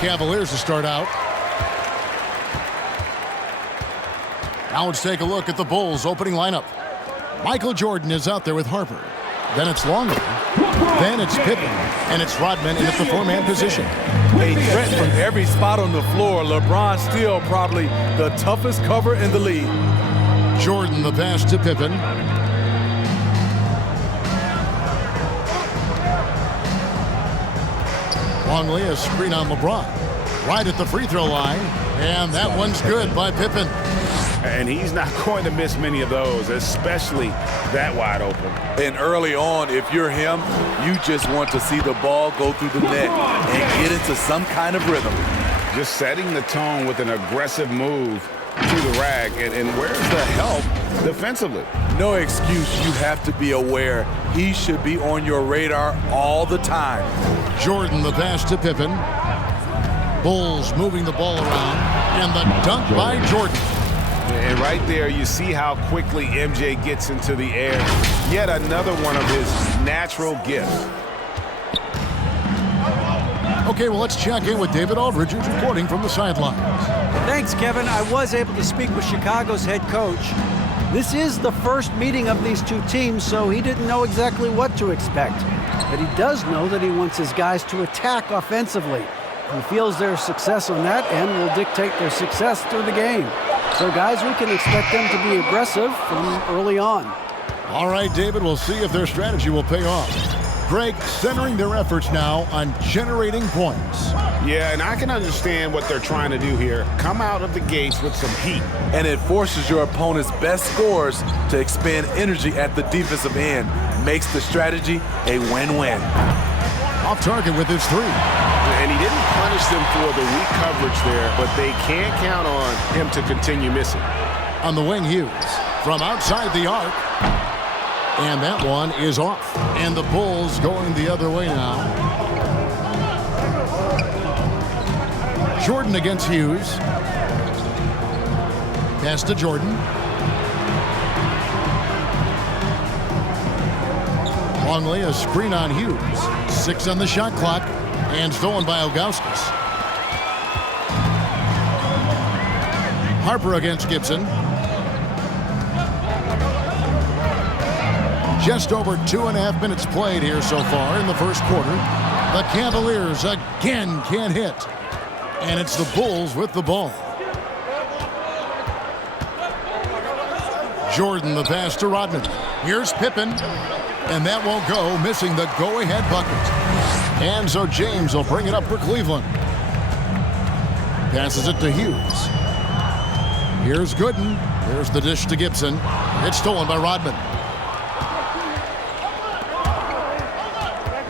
Cavaliers to start out. Now let's take a look at the Bulls' opening lineup. Michael Jordan is out there with Harper. Then it's Longley. Then it's Pippen. And it's ROdman in the four-man position. A threat from every spot on the floor. LeBron still probably the toughest cover in the league. Jordan the pass to Pippen. Longley, a screen on LeBron. Right at the free throw line. And that one's good by Pippen. And he's not going to miss many of those, especially that wide open. And early on, if you're him, you just want to see the ball go through the net and get into some kind of rhythm. Just setting the tone with an aggressive move to the rack. And where's the help defensively? No excuse. You have to be aware. He should be on your radar all the time. Jordan the pass to Pippen. Bulls moving the ball around. And the dunk by Jordan. And right there, you see how quickly MJ gets into the air. Yet another one of his natural gifts. Okay, well, let's check in with David Aldridge, who's reporting from the sidelines. Thanks, Kevin. I was able to speak with Chicago's head coach. This is the first meeting of these two teams, so he didn't know exactly what to expect. But he does know that he wants his guys to attack offensively. He feels their success on that end will dictate their success through the game. So, guys, we can expect them to be aggressive from early on. All right, David, we'll see if their strategy will pay off. Greg centering their efforts now on generating points. Yeah, and I can understand what they're trying to do here. Come out of the gates with some heat. And it forces your opponent's best scorers to expend energy at the defensive end. Makes the strategy a win-win. Off target with his three. And he didn't punish them for the weak coverage there, but they can't count on him to continue missing. On the wing, Hughes from outside the arc. And that one is off. And the Bulls going the other way now. Jordan against Hughes. Pass to Jordan. Longley, a screen on Hughes. 6 on the shot clock. And stolen by Ilgauskas. Harper against Gibson. Just over 2.5 minutes played here so far in the first quarter. The Cavaliers again can't hit. And it's the Bulls with the ball. Jordan the pass to ROdman. Here's Pippen. And that won't go, missing the go-ahead bucket. And so James will bring it up for Cleveland. Passes it to Hughes. Here's Gooden. There's the dish to Gibson. It's stolen by ROdman.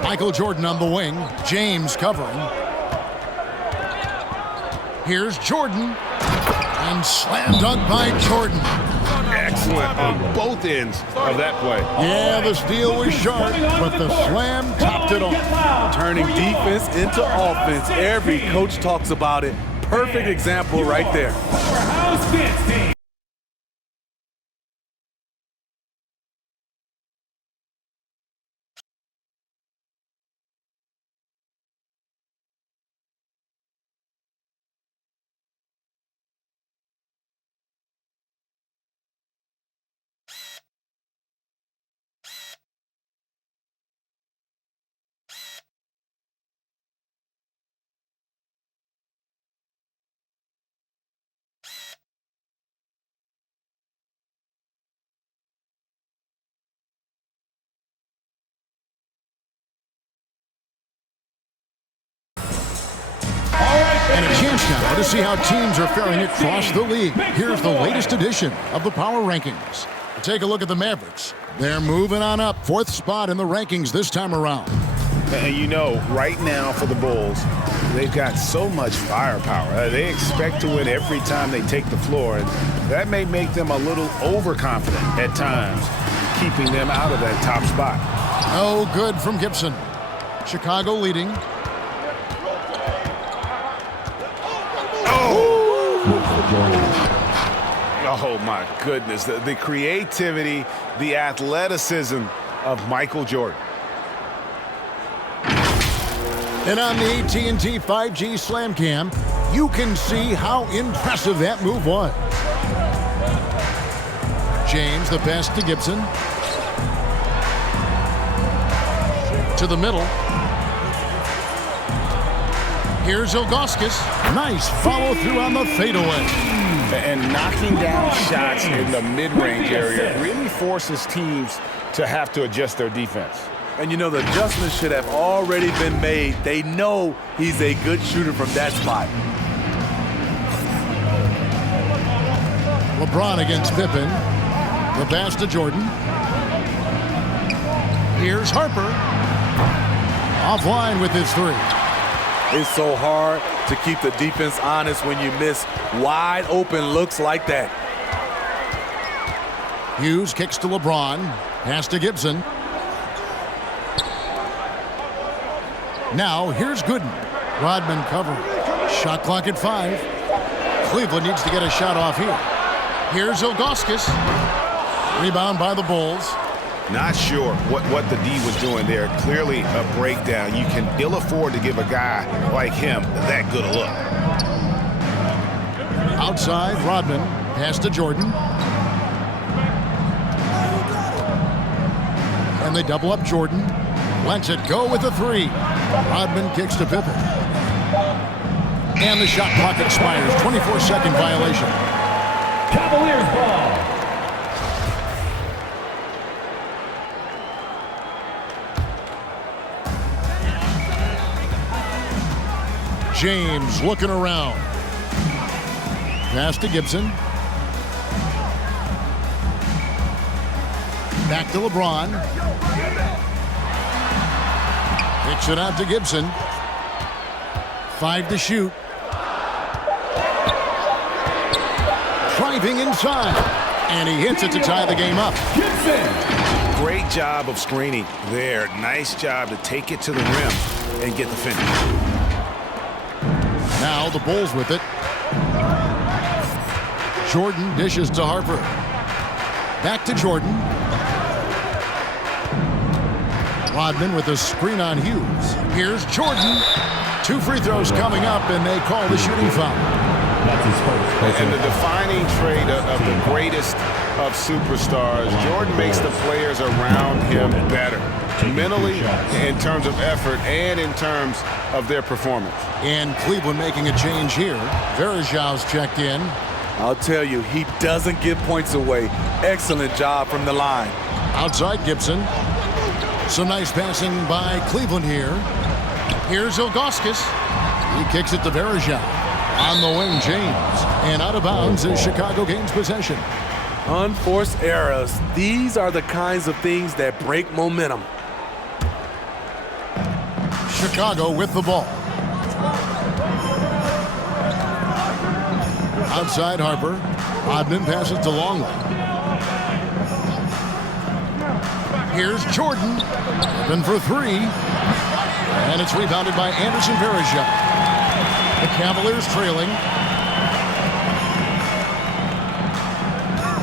Michael Jordan on the wing. James covering. Here's Jordan. And slam dunk by Jordan. Excellent on both ends of that play. Yeah, the steal was sharp, but the slam topped it off. Turning defense into offense. Every coach talks about it. Perfect example right there. And a chance now to see how teams are faring across the league. Here's the latest edition of the Power Rankings. Take a look at the Mavericks. They're moving on up. 4th spot in the rankings this time around. And you know, right now for the Bulls, they've got so much firepower. They expect to win every time they take the floor, and that may make them a little overconfident at times, keeping them out of that top spot. Oh, good from Gibson. Chicago leading. Oh, my goodness. The creativity, the athleticism of Michael Jordan. And on the AT&T 5G Slam Cam, you can see how impressive that move was. James, the pass to Gibson. To the middle. Here's Ilgauskas. Nice follow through on the fadeaway. And knocking down shots in the mid-range area really forces teams to have to adjust their defense. And you know, the adjustments should have already been made. They know he's a good shooter from that spot. LeBron against Pippen. The pass to Jordan. Here's Harper. Offline with his three. It's so hard to keep the defense honest when you miss wide open looks like that. Hughes kicks to LeBron. Pass to Gibson. Now here's Gooden. Rodman covering. Shot clock at 5. Cleveland needs to get a shot off here. Here's Ilgauskas. Rebound by the Bulls. Not sure what the D was doing there. Clearly a breakdown. You can ill afford to give a guy like him that good a look. Outside, Rodman. Pass to Jordan. And they double up Jordan. Lets it go with a three. Rodman kicks to Pippen. And the shot clock expires. 24-second violation. Cavaliers ball. James looking around. Pass to Gibson. Back to LeBron. Kicks it out to Gibson. 5 to shoot. Driving inside. And he hits it to tie the game up. Gibson. Great job of screening there. Nice job to take it to the rim and get the finish. Now the Bulls with it. Jordan dishes to Harper. Back to Jordan. Rodman with a screen on Hughes. Here's Jordan. 2 free throws coming up, and they call the shooting foul. That's his first. And the defining trait of the greatest of superstars, Jordan makes the players around him better. Mentally, in terms of effort, and in terms of their performance. And Cleveland making a change here. Verajav's checked in. I'll tell you, he doesn't give points away. Excellent job from the line. Outside Gibson. Some nice passing by Cleveland here. Here's Ilgauskas. He kicks it to Verajav. On the wing, James. And out of bounds as Chicago gains possession. Unforced errors. These are the kinds of things that break momentum. Chicago with the ball. Outside Harper. Rodman passes to Longley. Here's Jordan. Open for 3. And it's rebounded by Anderson Varejao. The Cavaliers trailing.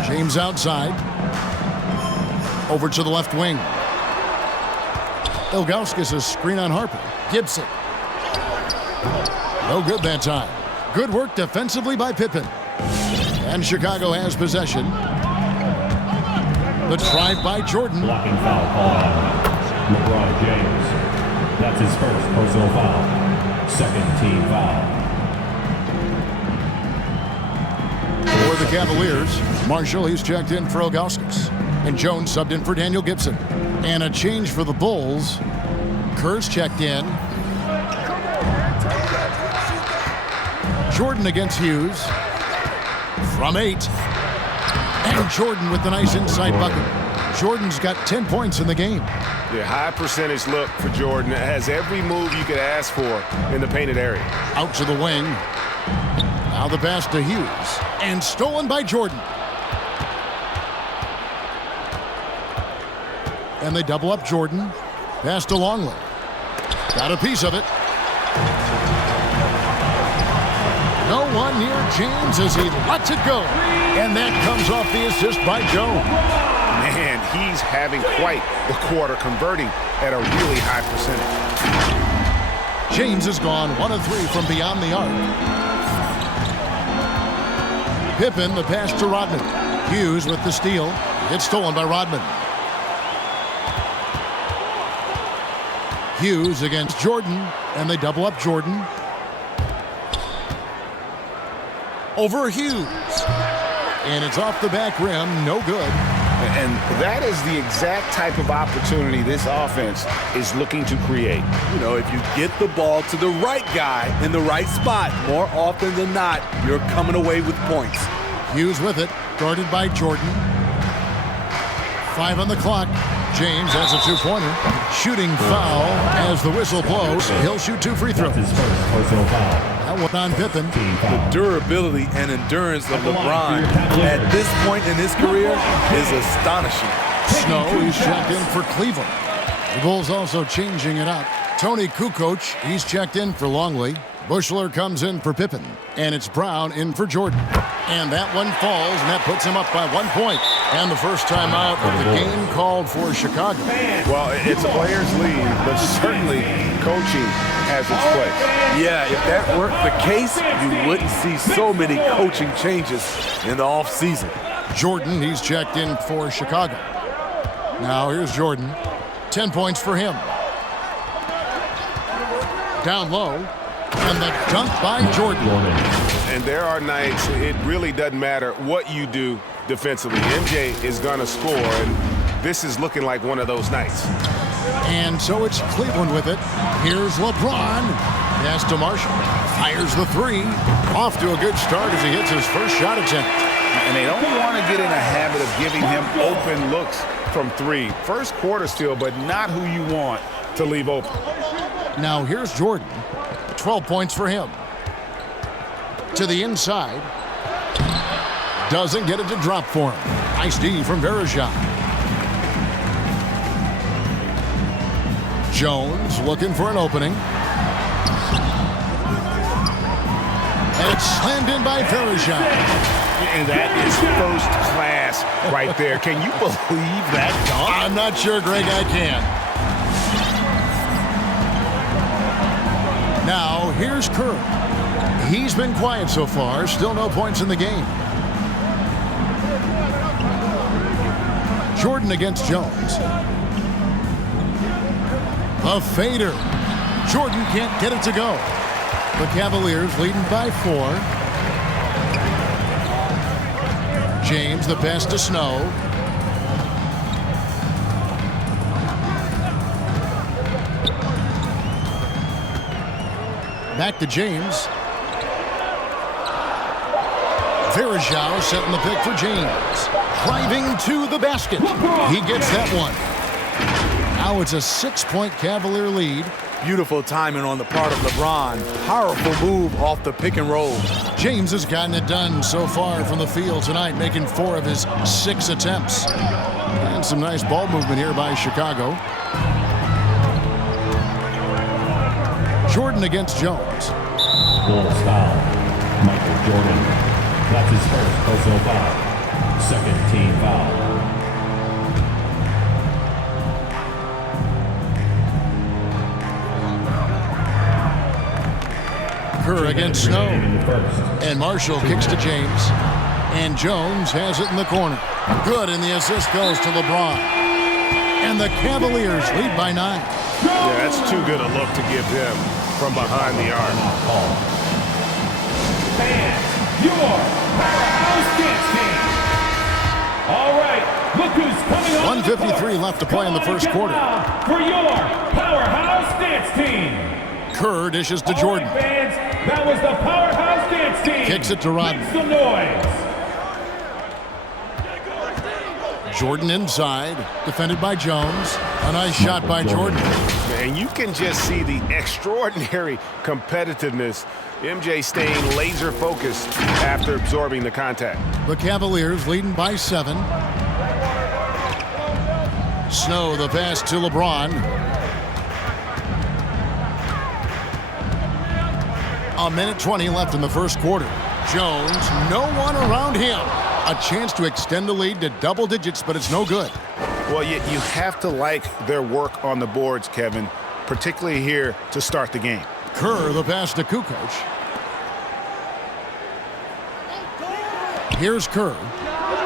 James outside. Over to the left wing. Ilgauskas a screen on Harper. Gibson. No good that time. Good work defensively by Pippen. And Chicago has possession. The drive by Jordan. Blocking foul called on LeBron James. That's his first personal foul. Second team foul. For the Cavaliers, Marshall, he's checked in for Ilgauskas. And Jones subbed in for Daniel Gibson. And a change for the Bulls. Kerr's checked in. Jordan against Hughes. From 8. And Jordan with the nice inside bucket. Jordan's got 10 points in the game. Yeah, high percentage look for Jordan. It has every move you could ask for in the painted area. Out to the wing. Now the pass to Hughes. And stolen by Jordan. And they double up Jordan. Pass to Longley. Got a piece of it. No one near James as he lets it go. And that comes off the assist by Jones. Man, he's having quite the quarter, converting at a really high percentage. James is gone 1 of 3 from beyond the arc. Pippen, the pass to ROdman. Hughes with the steal. It's stolen by ROdman. Hughes against Jordan, and they double up Jordan. Over Hughes. And it's off the back rim, no good. And that is the exact type of opportunity this offense is looking to create. You know, if you get the ball to the right guy in the right spot, more often than not, you're coming away with points. Hughes with it, guarded by Jordan. 5 on the clock. James has a 2-pointer. Shooting foul as the whistle blows. He'll shoot 2 free throws. That's his first personal foul. That one on Pippen. The durability and endurance of LeBron at this point in his career is astonishing. Snow is checked in for Cleveland. The Bulls also changing it up. Tony Kukoc, he's checked in for Longley. Bushler comes in for Pippen. And it's Brown in for Jordan. And that one falls, and that puts him up by 1 point. And the first time out of the game called for Chicago. Well, it's a player's lead, but certainly coaching has its place. Yeah, if that weren't the case, you wouldn't see so many coaching changes in the offseason. Jordan, he's checked in for Chicago. Now here's Jordan. 10 points for him. Down low. And the dunk by Jordan. And there are nights it really doesn't matter what you do defensively. MJ is going to score, and this is looking like one of those nights. And so it's Cleveland with it. Here's LeBron. Pass to Marshall. Fires the 3. Off to a good start as he hits his first shot attempt. And they don't want to get in a habit of giving him open looks from 3. First quarter still, but not who you want to leave open. Now here's Jordan. 12 points for him. To the inside. Doesn't get it to drop for him. Nice D from Verejao. Jones looking for an opening. And it's slammed in by Verejao. And that is first class right there. Can you believe that dunk? I'm not sure, Greg, I can. Now, here's Kerr. He's been quiet so far. Still no points in the game. Jordan against Jones. A fader. Jordan can't get it to go. The Cavaliers leading by 4. James, the pass to Snow. Back to James. Verejao setting the pick for James. Driving to the basket. He gets that one. Now it's a 6-point Cavalier lead. Beautiful timing on the part of LeBron. Powerful move off the pick and roll. James has gotten it done so far from the field tonight, making 4 of his 6 attempts. And some nice ball movement here by Chicago. Jordan against Jones. Bulls foul. Michael Jordan. That's his first personal foul. Second team foul. Kerr against Snow. In the first. And Marshall kicks to James. And Jones has it in the corner. Good, and the assist goes to LeBron. And the Cavaliers lead by 9. Yeah, that's too good a look to give him from behind the arc. Fans, your powerhouse dance team. All right, look who's coming on. 1:53 left to play in the first quarter. For your powerhouse dance team. Kerr dishes to Jordan. All right, fans, that was the powerhouse dance team. Kicks it to ROdman. Make some noise. Jordan inside, defended by Jones. A nice shot by Jordan. And you can just see the extraordinary competitiveness. MJ staying laser focused after absorbing the contact. The Cavaliers leading by 7. Snow, the pass to LeBron. A minute 20 left in the first quarter. Jones, no one around him. A chance to extend the lead to double digits, but it's no good. Well, you have to like their work on the boards, Kevin, particularly here to start the game. Kerr, the pass to Kukoc. Here's Kerr.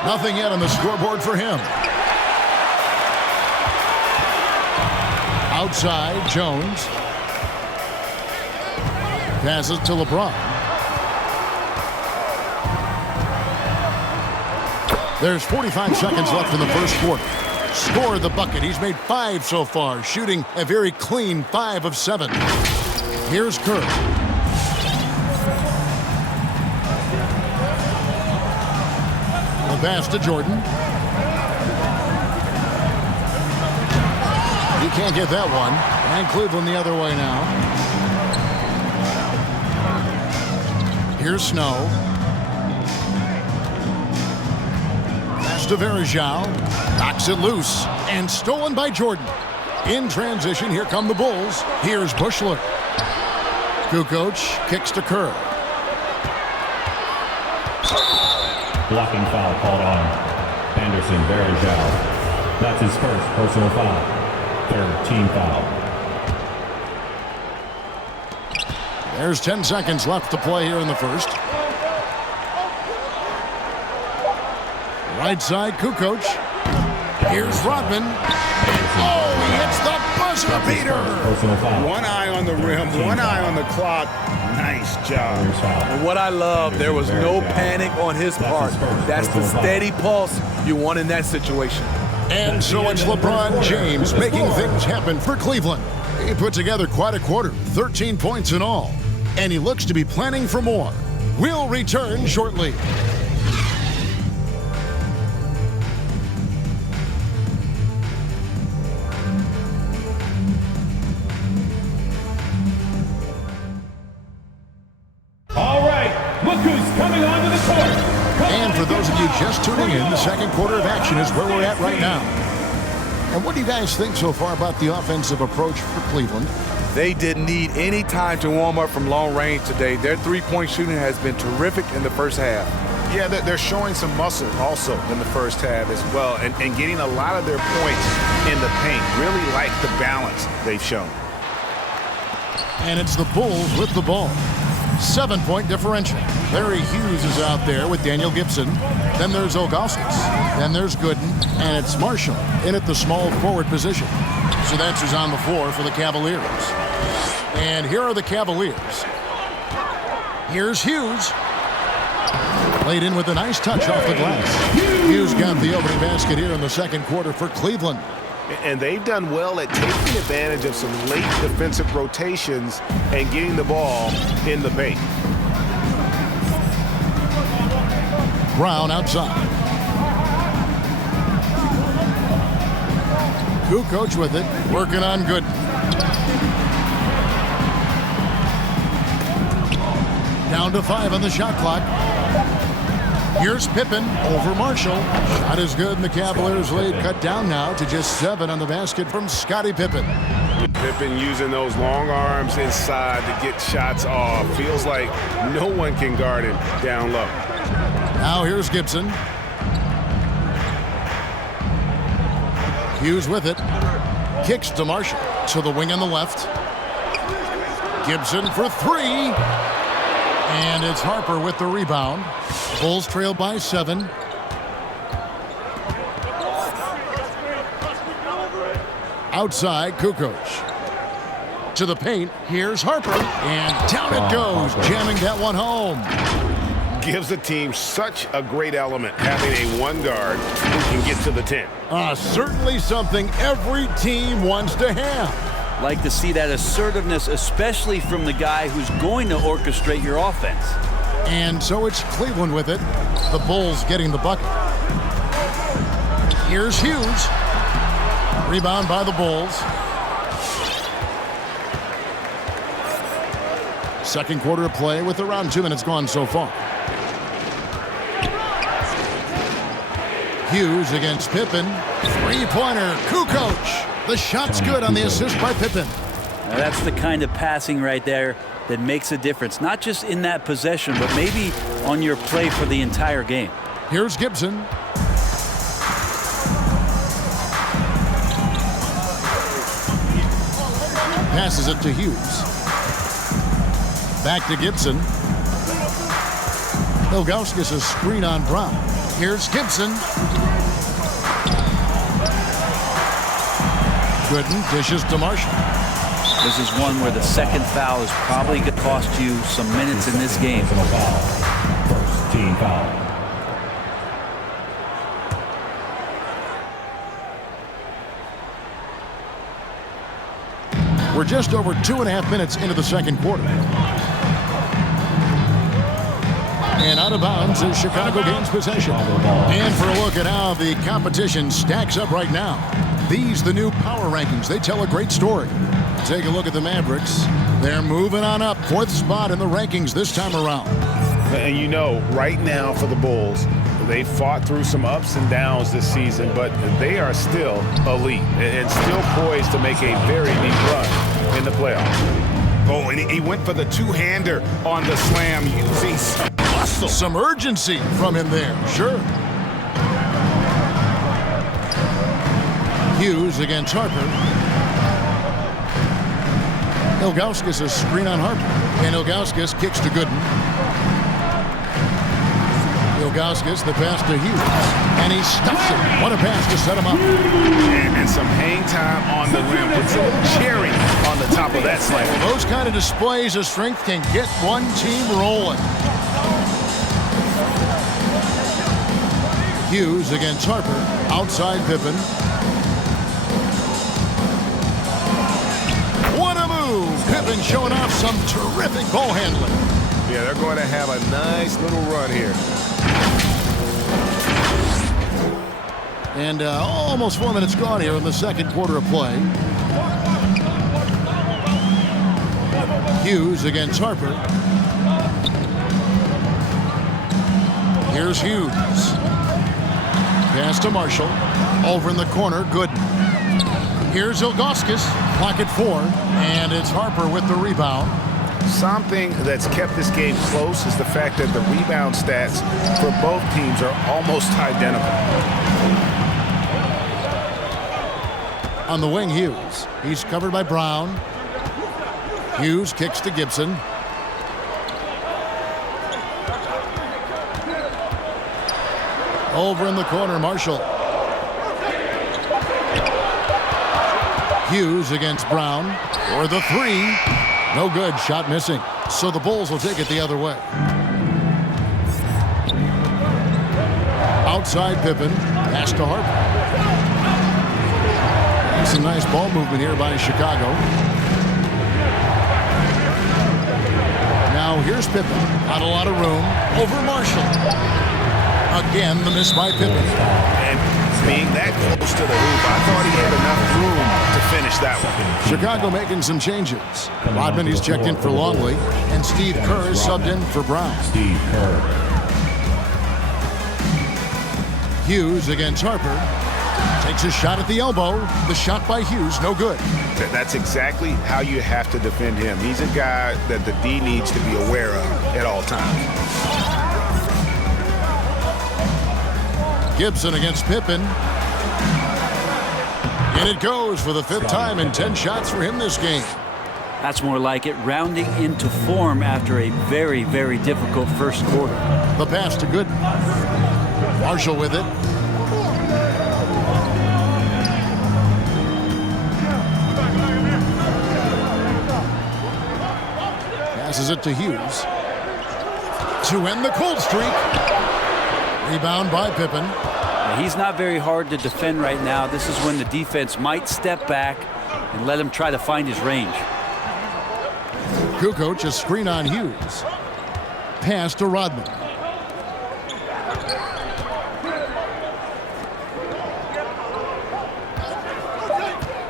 Nothing yet on the scoreboard for him. Outside, Jones. Passes to LeBron. There's 45 seconds left in the first quarter. Scored the bucket. He's made 5 so far, shooting a very clean 5 of 7. Here's Kerr. The pass to Jordan. He can't get that one. And Cleveland the other way now. Here's Snow. Pass to Varejao. Knocks it loose. And stolen by Jordan. In transition, here come the Bulls. Here's Bushler. Kukoc kicks to Kerr. Blocking foul called on Anderson Varejao. That's his first personal foul. 3rd team foul. There's 10 seconds left to play here in the first. Right side, Kukoc. Here's ROdman. Oh, he hits the buzzer beater. Personal foul. One eye on the rim, one eye on the clock. Nice job. And what I love, there was no panic on his part. That's the steady pulse you want in that situation. And so it's LeBron James making things happen for Cleveland. He put together quite a quarter, 13 points in all. And he looks to be planning for more. We'll return shortly. All right, look who's coming onto the court. And for those of you just tuning in, the second quarter of action is where we're at right now. And what do you guys think so far about the offensive approach for Cleveland? They didn't need any time to warm up from long range today. Their three-point shooting has been terrific in the first half. Yeah, they're showing some muscle also in the first half as well, and getting a lot of their points in the paint. Really like the balance they've shown. And it's the Bulls with the ball. 7-point differential. Larry Hughes is out there with Daniel Gibson. Then there's Augustus. Then there's Gooden. And it's Marshall in at the small forward position. So that's who's on the floor for the Cavaliers. And here are the Cavaliers. Here's Hughes. Played in with a nice touch off the glass. Hughes got the opening basket here in the second quarter for Cleveland. And they've done well at taking advantage of some late defensive rotations and getting the ball in the paint. Brown outside. Kukoc with it, working on Gooden. Down to 5 on the shot clock. Here's Pippen over Marshall. Shot is good, and the Cavaliers lead cut down now to just 7 on the basket from Scottie Pippen. Pippen using those long arms inside to get shots off. Feels like no one can guard him down low. Now here's Gibson. Hughes with it. Kicks to Marshall. To the wing on the left. Gibson for 3. And it's Harper with the rebound. Bulls trail by 7. Outside, Kukoc. To the paint, here's Harper. And down it goes, jamming that one home. Gives the team such a great element, having a one guard who can get to the 10. Certainly something every team wants to have. Like to see that assertiveness, especially from the guy who's going to orchestrate your offense. And so it's Cleveland with it. The Bulls getting the bucket. Here's Hughes. Rebound by the Bulls. Second quarter of play with around 2 minutes gone so far. Hughes against Pippen. Three-pointer, Kukoc. The shot's good on the assist by Pippen. Now that's the kind of passing right there that makes a difference, not just in that possession, but maybe on your play for the entire game. Here's Gibson. Passes it to Hughes. Back to Gibson. Ilgauskas a screen on Brown. Here's Gibson. Gooden dishes to Marshall. This is one where the second foul is probably going to cost you some minutes in this game. First team foul. We're just over 2.5 minutes into the second quarter. And out of bounds as Chicago gains possession. And for a look at how the competition stacks up right now. These, the new power rankings, they tell a great story. Take a look at the Mavericks. They're moving on up. 4th spot in the rankings this time around. And you know, right now for the Bulls, they fought through some ups and downs this season, but they are still elite and still poised to make a very deep run in the playoffs. Oh, and he went for the two-hander on the slam using some muscle. Some urgency from him there, sure. Hughes against Harper. Ilgauskas a screen on Harper. And Ilgauskas kicks to Gooden. Ilgauskas, the pass to Hughes. And he stuffs it. What a pass to set him up. And some hang time on the rim. Puts a little cherry on the top of that slam. Those kind of displays of strength can get one team rolling. Hughes against Harper. Outside Pippen. What a move! Pippen showing off some terrific ball handling. Yeah, they're going to have a nice little run here. And almost 4 minutes gone here in the second quarter of play. Hughes against Harper. Here's Hughes. Pass to Marshall. Over in the corner, Gooden. Here's Ilgauskas. Clock at 4. And it's Harper with the rebound. Something that's kept this game close is the fact that the rebound stats for both teams are almost identical. On the wing, Hughes. He's covered by Brown. Hughes kicks to Gibson. Over in the corner, Marshall. Hughes against Brown. For the 3. No good. Shot missing. So the Bulls will take it the other way. Outside Pippen. Pass to Harper. Some nice ball movement here by Chicago. Now here's Pippen. Not a lot of room. Over Marshall. Again, the miss by Pippen. And being that close to the hoop, I thought he had enough room to finish that one. Chicago making some changes. ROdman, he's checked in for Longley. And Steve Kerr is subbed in for Brown. Steve Kerr. Hughes against Harper. Takes a shot at the elbow. The shot by Hughes, no good. That's exactly how you have to defend him. He's a guy that the D needs to be aware of at all times. Gibson against Pippen. And it goes for the 5th time in 10 shots for him this game. That's more like it, rounding into form after a very, very difficult first quarter. The pass to Gooden. Marshall with it. Passes it to Hughes. To end the cold streak. Rebound by Pippen. He's not very hard to defend right now. This is when the defense might step back and let him try to find his range. Kukoc a screen on Hughes. Pass to ROdman.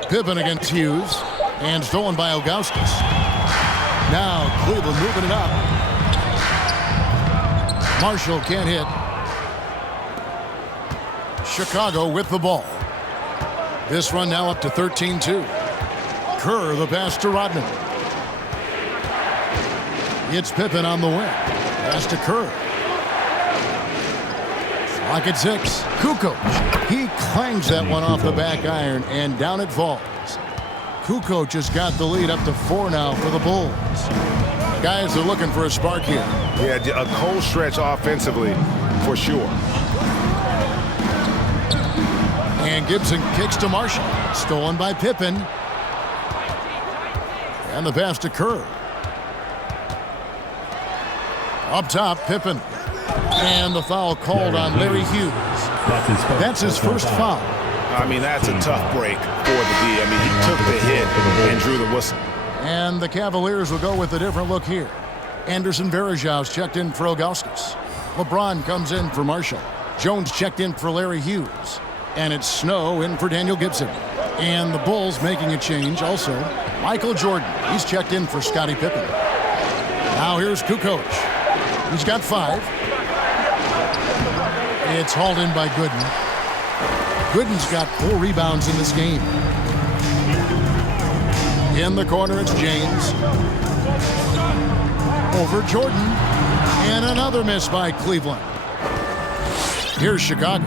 Pippen against Hughes. And stolen by Ilgauskas. Now Cleveland moving it up. Marshall can't hit. Chicago with the ball. This run now up to 13-2. Kerr the pass to ROdman. It's Pippen on the wing. Pass to Kerr. Clock at 6. Kukoc. He clangs that one off the back iron, and down it falls. Kukoc has got the lead up to 4 now for the Bulls. Guys are looking for a spark here. Yeah, a cold stretch offensively, for sure. And Gibson kicks to Marshall. Stolen by Pippen. And the pass to Kerr. Up top, Pippen. And the foul called on Larry Hughes. That's his first foul. I mean, that's a tough break for the D. I mean, he took the hit and drew the whistle. And the Cavaliers will go with a different look here. Anderson Varejau's checked in for Ilgauskas. LeBron comes in for Marshall. Jones checked in for Larry Hughes. And it's Snow in for Daniel Gibson. And the Bulls making a change also. Michael Jordan, he's checked in for Scottie Pippen. Now here's Kukoc. He's got 5. It's hauled in by Gooden. Gooden's got 4 rebounds in this game. In the corner, it's James. Over Jordan. And another miss by Cleveland. Here's Chicago.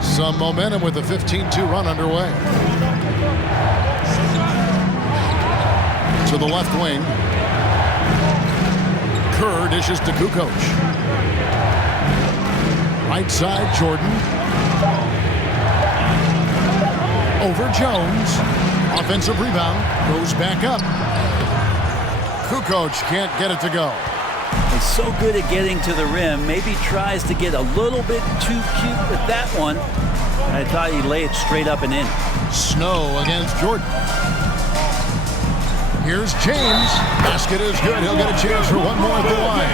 Some momentum with a 15-2 run underway. To the left wing. Kerr dishes to Kukoc. Right side, Jordan. Over Jones. Offensive rebound. Goes back up. Kukoc can't get it to go. He's so good at getting to the rim. Maybe tries to get a little bit too cute with that one. I thought he'd lay it straight up and in. Snow against Jordan. Here's James. Basket is good. He'll get a chance for one more at the line.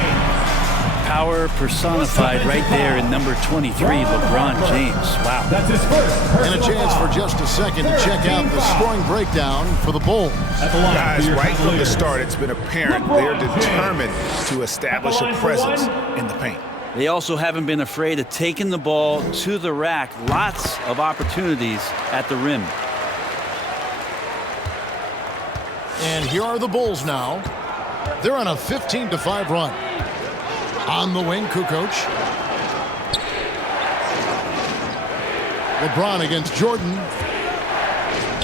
Power personified right there in number 23, LeBron James. Wow. That's his first. And a chance for just a second to check out the scoring breakdown for the Bulls. Guys, right from the start, it's been apparent they're determined to establish a presence in the paint. They also haven't been afraid of taking the ball to the rack. Lots of opportunities at the rim. And here are the Bulls now. They're on a 15-5 run. On the wing, Kukoc. LeBron against Jordan.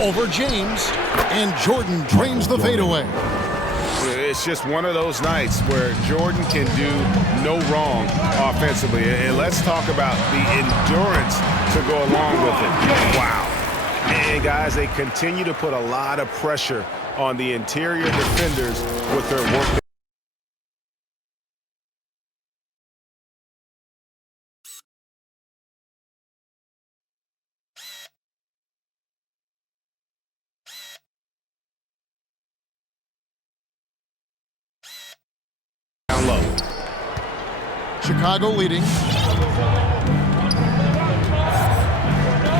Over James. And Jordan drains the fadeaway. It's just one of those nights where Jordan can do no wrong offensively. And let's talk about the endurance to go along with it. Wow. And guys, they continue to put a lot of pressure on the interior defenders with their work. Low. Chicago leading.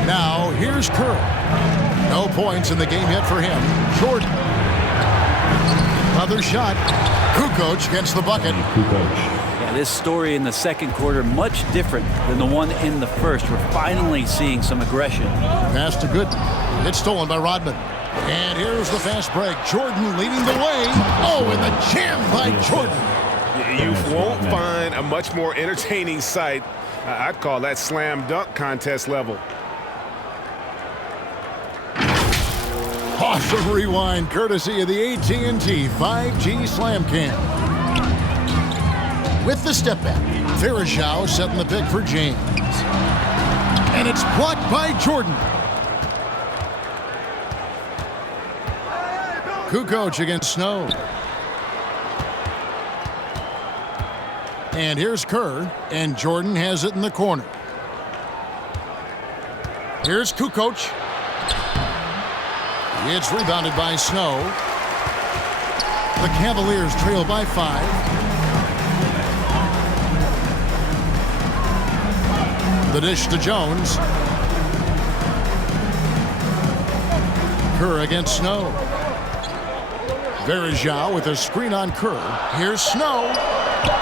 Now here's Kerr. No points in the game yet for him. Jordan. Another shot. Kukoc gets the bucket. Yeah, this story in the second quarter much different than the one in the first. We're finally seeing some aggression. Pass to Gooden. It's stolen by Rodman. And here's the fast break. Jordan leading the way. Oh, and the jam by Jordan. You won't find a much more entertaining sight. I'd call that slam dunk contest level. Awesome rewind courtesy of the AT&T 5G Slam Cam. With the step back, Varejao setting the pick for James. And it's blocked by Jordan. Kukoc against Snow. And here's Kerr, and Jordan has it in the corner. Here's Kukoc. It's rebounded by Snow. The Cavaliers trail by 5. The dish to Jones. Kerr against Snow. Varejao with a screen on Kerr. Here's Snow.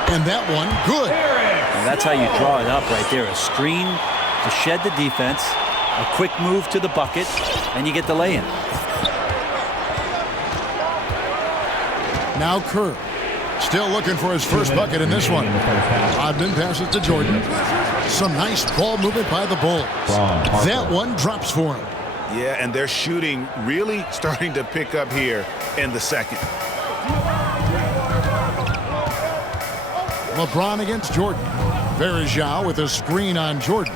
And that one, good. And that's how you draw it up right there. A screen to shed the defense, a quick move to the bucket, and you get the lay-in. Now Kerr, still looking for his first bucket in this one. ROdman passes to Jordan. Some nice ball movement by the Bulls. That one drops for him. Yeah, and their shooting really starting to pick up here in the second. LeBron against Jordan. Verjao with a screen on Jordan.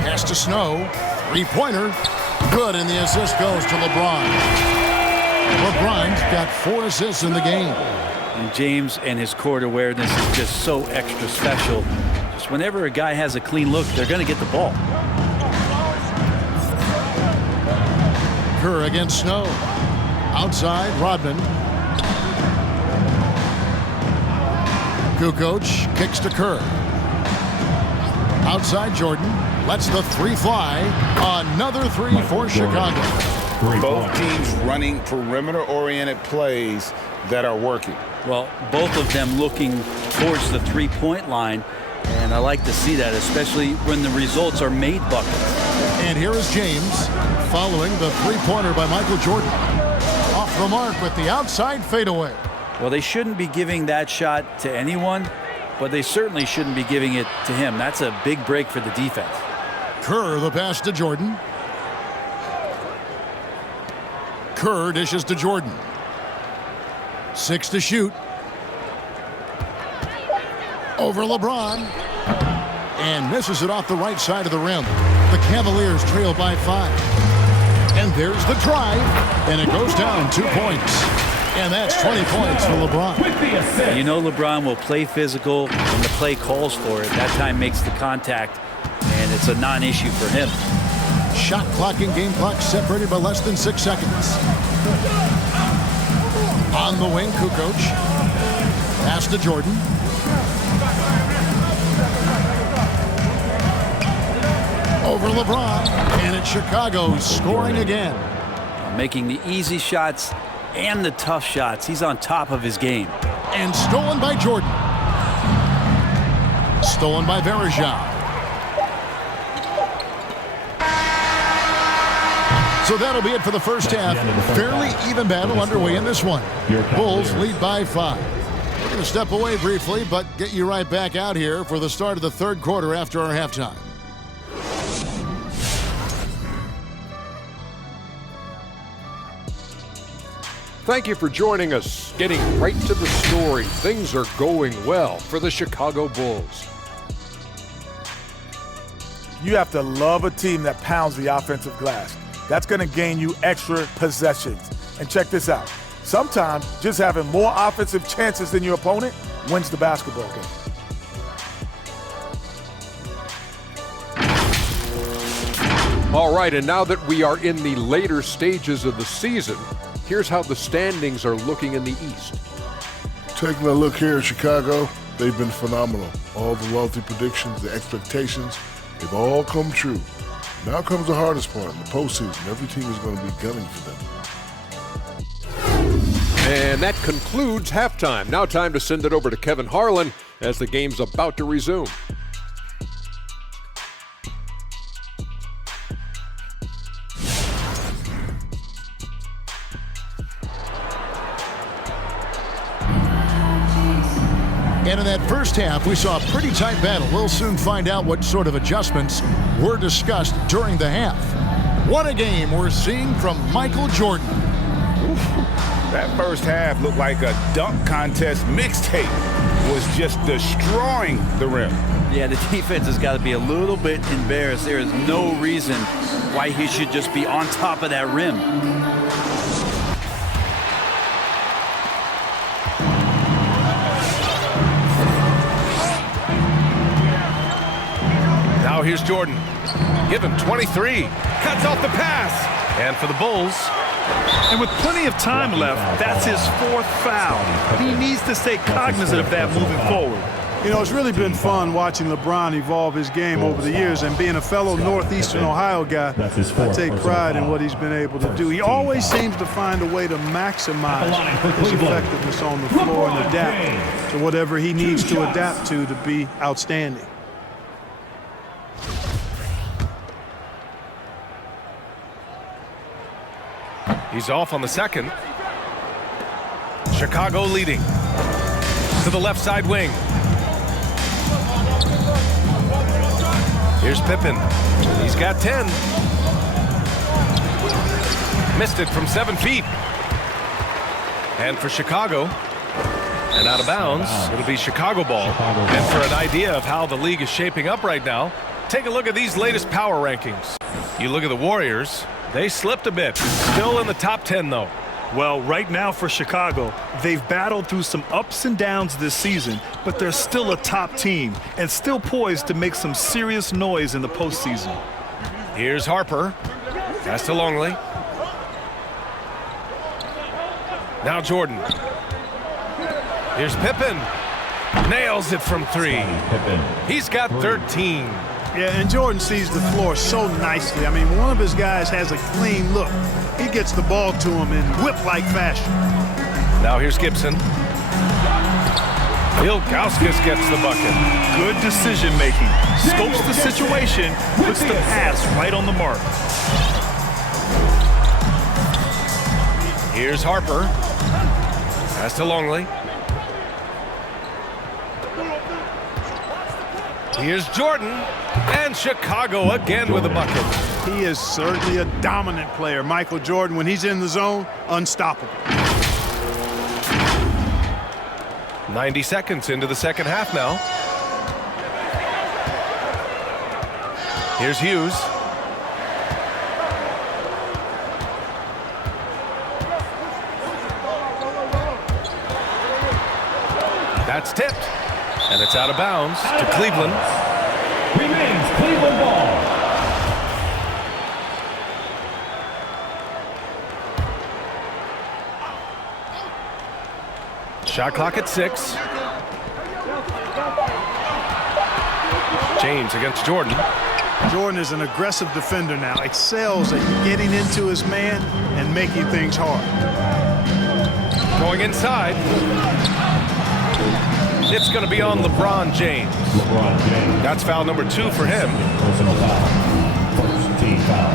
Pass to Snow. Three-pointer. Good, and the assist goes to LeBron. LeBron's got 4 assists in the game. And James and his court awareness is just so extra special. Just whenever a guy has a clean look, they're going to get the ball. Kerr against Snow. Outside, ROdman. Kukoc kicks to Kerr. Outside Jordan. Lets the 3 fly. Another 3 for Chicago. Both teams running perimeter-oriented plays that are working. Well, both of them looking towards the three-point line. And I like to see that, especially when the results are made buckets. And here is James following the three-pointer by Michael Jordan. Off the mark with the outside fadeaway. Well, they shouldn't be giving that shot to anyone, but they certainly shouldn't be giving it to him. That's a big break for the defense. Kerr the pass to Jordan. Kerr dishes to Jordan. 6 to shoot. Over LeBron. And misses it off the right side of the rim. The Cavaliers trail by 5. And there's the drive. And it goes down 2 points. And that's 20 points for LeBron. You know LeBron will play physical when the play calls for it. That time makes the contact, and it's a non-issue for him. Shot clock and game clock separated by less than 6 seconds. On the wing, Kukoc. Pass to Jordan. Over LeBron. And it's Chicago scoring again. Making the easy shots and the tough shots. He's on top of his game. And stolen by Jordan. Stolen by Verjao. So that'll be it for the first half. Fairly even battle underway in this one. Bulls lead by 5. We're going to step away briefly, but get you right back out here for the start of the third quarter after our halftime. Thank you for joining us. Getting right to the story, things are going well for the Chicago Bulls. You have to love a team that pounds the offensive glass. That's going to gain you extra possessions. And check this out. Sometimes just having more offensive chances than your opponent wins the basketball game. All right, and now that we are in the later stages of the season, here's how the standings are looking in the East. Taking a look here at Chicago, they've been phenomenal. All the lofty predictions, the expectations, they've all come true. Now comes the hardest part, in the postseason. Every team is going to be gunning for them. And that concludes halftime. Now time to send it over to Kevin Harlan as the game's about to resume. And in that first half, we saw a pretty tight battle. We'll soon find out what sort of adjustments were discussed during the half. What a game we're seeing from Michael Jordan. That first half looked like a dunk contest mixtape. Was just destroying the rim. Yeah, the defense has got to be a little bit embarrassed. There is no reason why he should just be on top of that rim. Now here's Jordan. Give him 23. Cuts off the pass. And for the Bulls. And with plenty of time left, that's his 4th foul. He needs to stay cognizant of that moving forward. You know, it's really been fun watching LeBron evolve his game over the years, and being a fellow Northeastern Ohio guy, I take pride in what he's been able to do. He always seems to find a way to maximize his effectiveness on the floor and adapt to whatever he needs to adapt to be outstanding. He's off on the second. Chicago leading. To the left side wing. Here's Pippen. He's got 10. Missed it from 7 feet. And for Chicago, And out of bounds, it'll be Chicago ball. And for an idea of how the league is shaping up right now, take a look at these latest power rankings. You look at the Warriors, they slipped a bit. Still in the top 10, though. Well, right now for Chicago, they've battled through some ups and downs this season, but they're still a top team and still poised to make some serious noise in the postseason. Here's Harper. Pass to Longley. Now Jordan. Here's Pippen. Nails it from 3. He's got 13. Yeah, and Jordan sees the floor so nicely. I mean, one of his guys has a clean look. He gets the ball to him in whip-like fashion. Now here's Gibson. Ilgauskas gets the bucket. Good decision-making. Scopes the situation, puts the pass right on the mark. Here's Harper. Pass to Longley. Here's Jordan. And Chicago again with a bucket. He is certainly a dominant player. Michael Jordan, when he's in the zone, unstoppable. 90 seconds into the second half now. Here's Hughes. That's tipped. And it's out of bounds to Cleveland. Remains Cleveland ball. Shot clock at 6. James against Jordan. Jordan is an aggressive defender now. Excels at getting into his man and making things hard. Going inside. It's going to be on LeBron James. That's foul number 2 for him. Personal foul. First team foul.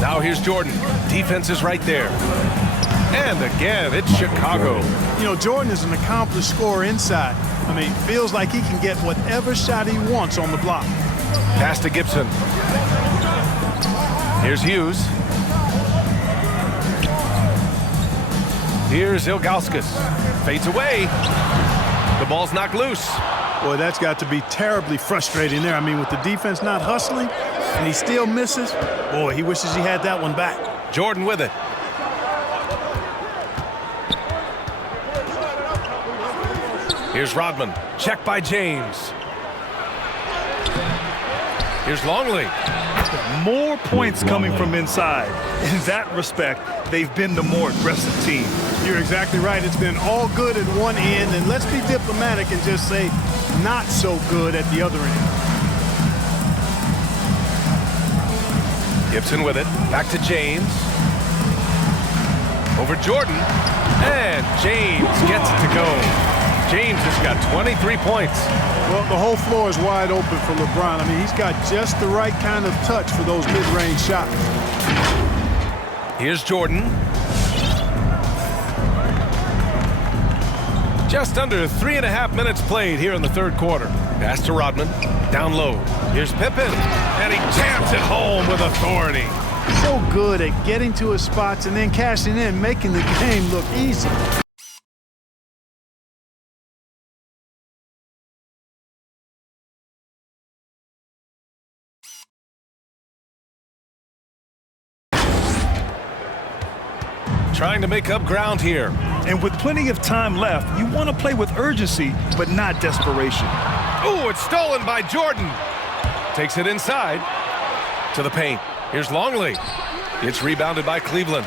Now here's Jordan. Defense is right there. And again, it's Chicago. You know, Jordan is an accomplished scorer inside. I mean, feels like he can get whatever shot he wants on the block. Pass to Gibson. Here's Hughes. Here's Ilgauskas. Fades away. The ball's knocked loose. Boy, that's got to be terribly frustrating there. I mean, with the defense not hustling and he still misses, boy, he wishes he had that one back. Jordan with it. Here's Rodman. Check by James. Here's Longley. More points coming from inside. In that respect, they've been the more aggressive team. You're exactly right. It's been all good at one end, and let's be diplomatic and just say not so good at the other end. Gibson with it. Back to James. Over Jordan. And James gets it to go. James has got 23 points. Well, the whole floor is wide open for LeBron. I mean, he's got just the right kind of touch for those mid-range shots. Here's Jordan. Just under 3.5 minutes played here in the third quarter. Pass to Rodman. Down low. Here's Pippen. And he jams it home with authority. So good at getting to his spots and then cashing in, making the game look easy. Trying to make up ground here. And with plenty of time left, you want to play with urgency, but not desperation. Oh, it's stolen by Jordan. Takes it inside to the paint. Here's Longley. It's rebounded by Cleveland.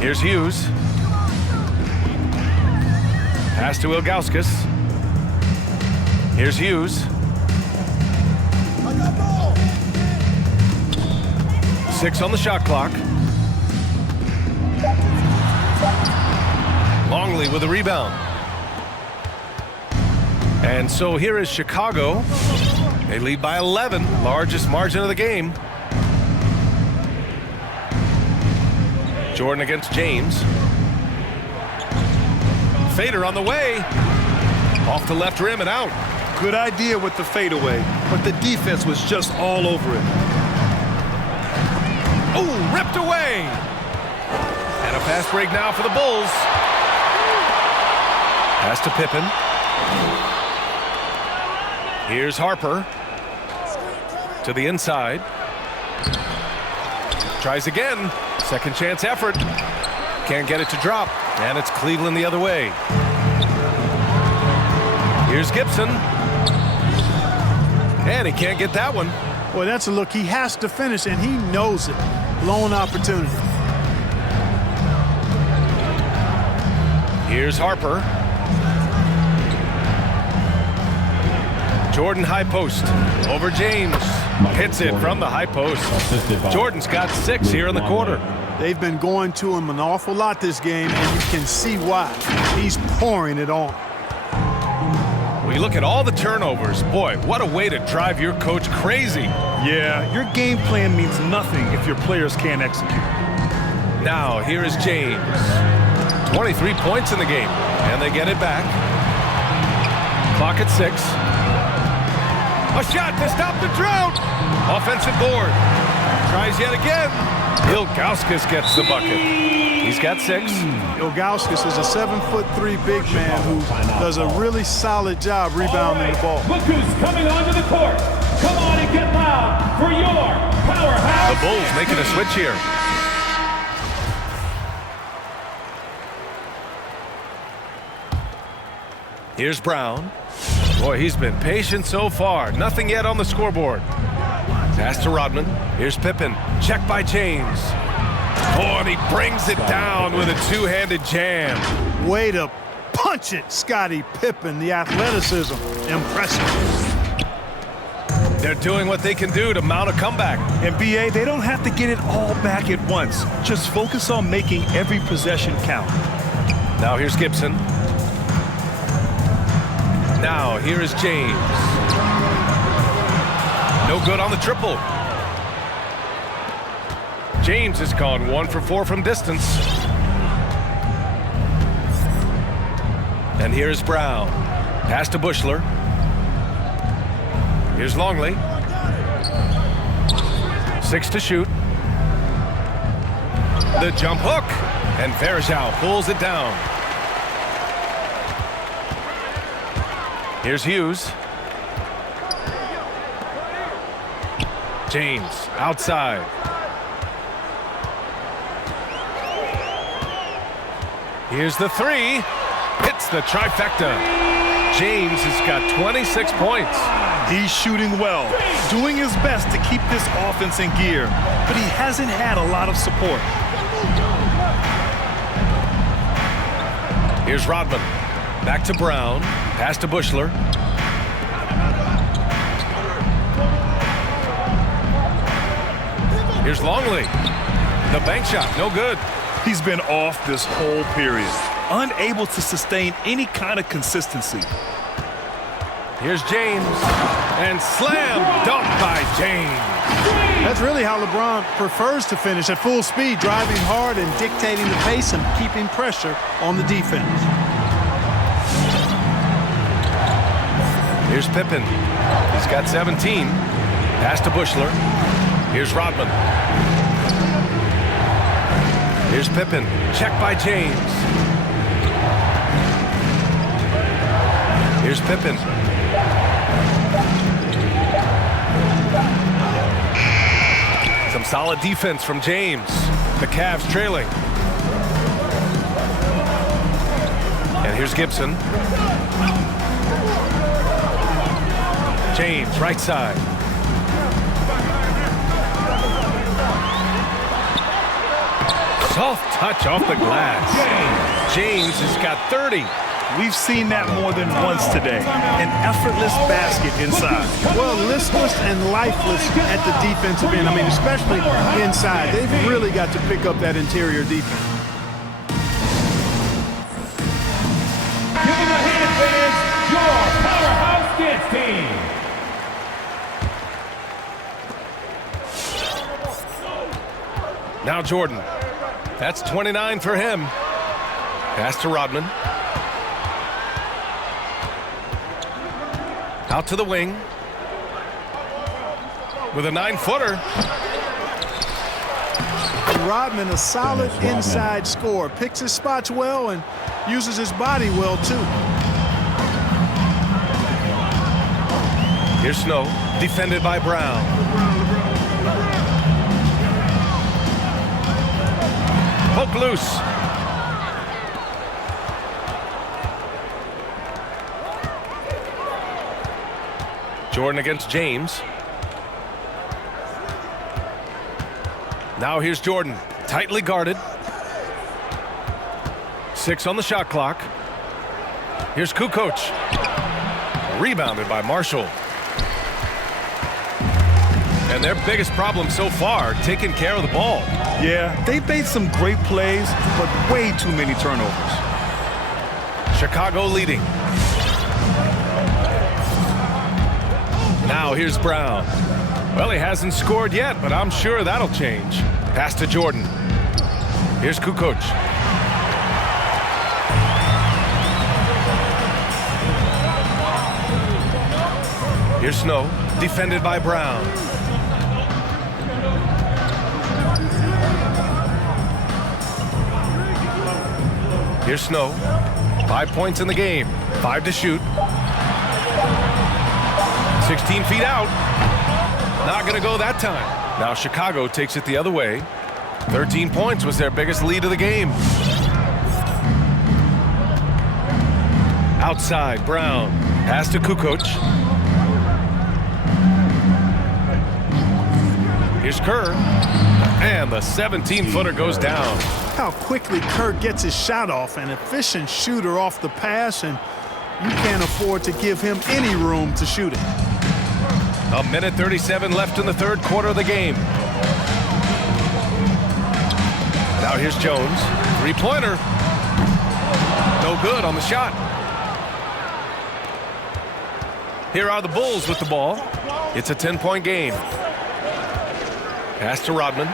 Here's Hughes. Pass to Ilgauskas. Here's Hughes. 6 on the shot clock. Longley with a rebound. And so here is Chicago. They lead by 11, largest margin of the game. Jordan against James. Fader on the way. Off the left rim and out. Good idea with the fadeaway, but the defense was just all over it. Oh, ripped away. And a fast break now for the Bulls. Pass to Pippen. Here's Harper. To the inside. Tries again. Second chance effort. Can't get it to drop. And it's Cleveland the other way. Here's Gibson. And he can't get that one. Boy, that's a look. He has to finish, and he knows it. Blown opportunity. Here's Harper. Jordan high post. Over James. Hits it from the high post. Jordan's got 6 here in the quarter. They've been going to him an awful lot this game, and you can see why. He's pouring it on. We look at all the turnovers. Boy, what a way to drive your coach crazy. Yeah, your game plan means nothing if your players can't execute. Now, here is James. 23 points in the game, and they get it back. Clock at 6. A shot to stop the drought. Offensive board. Tries yet again. Ilgauskas gets the bucket. He's got 6. Ilgauskas is a 7'3" big man who does a really solid job rebounding the ball. Look who's coming onto the court. Come on and get loud for your powerhouse. The Bulls making a switch here. Here's Brown. Boy, he's been patient so far. Nothing yet on the scoreboard. Pass to ROdman. Here's Pippen. Check by James. Oh, and he brings it down with a two-handed jam. Way to punch it, Scottie Pippen. The athleticism, impressive. They're doing what they can do to mount a comeback. And BA, they don't have to get it all back at once. Just focus on making every possession count. Now here's Gibson. Now here is James. No good on the triple. James has gone 1 for 4 from distance. And here's Brown. Pass to Bushler. Here's Longley. 6 to shoot. The jump hook. And Verjao pulls it down. Here's Hughes. James outside. Here's the 3. Hits the trifecta. James has got 26 points. He's shooting well, doing his best to keep this offense in gear, but he hasn't had a lot of support. Here's ROdman. Back to Brown. Pass to Bushler. Here's Longley. The bank shot, no good. He's been off this whole period, unable to sustain any kind of consistency. Here's James. And slam dunk by James. That's really how LeBron prefers to finish, at full speed, driving hard and dictating the pace and keeping pressure on the defense. Here's Pippen. He's got 17. Pass to Bushler. Here's ROdman. Here's Pippen. Check by James. Here's Pippen. Some solid defense from James. The Cavs trailing. And here's Gibson. James, right side. Soft touch off the glass. James has got 30. We've seen that more than once today. An effortless basket inside. Well, listless and lifeless at the defensive end. I mean, especially inside. They've really got to pick up that interior defense. Give them a hand, fans. Your powerhouse dance team. Now Jordan. That's 29 for him. Pass to ROdman. Out to the wing. With a 9-footer. ROdman, a solid inside scorer. Picks his spots well and uses his body well, too. Here's Snow, defended by Brown. Poke loose. Jordan against James. Now here's Jordan, tightly guarded. 6 on the shot clock. Here's Kukoc. Rebounded by Marshall. And their biggest problem so far, taking care of the ball. Yeah, they've made some great plays, but way too many turnovers. Chicago leading. Now here's Brown. Well, he hasn't scored yet, but I'm sure that'll change. Pass to Jordan. Here's Kukoc. Here's Snow, defended by Brown. Here's Snow. 5 points in the game. 5 to shoot. 16 feet out. Not going to go that time. Now Chicago takes it the other way. 13 points was their biggest lead of the game. Outside, Brown. Pass to Kukoc. Here's Kerr. And the 17-footer goes down. How quickly Kerr gets his shot off. An efficient shooter off the pass, and you can't afford to give him any room to shoot it. 1:37 left in the third quarter of the game. Now here's Jones. 3-pointer. No good on the shot. Here are the Bulls with the ball. It's a 10-point game. Pass to ROdman.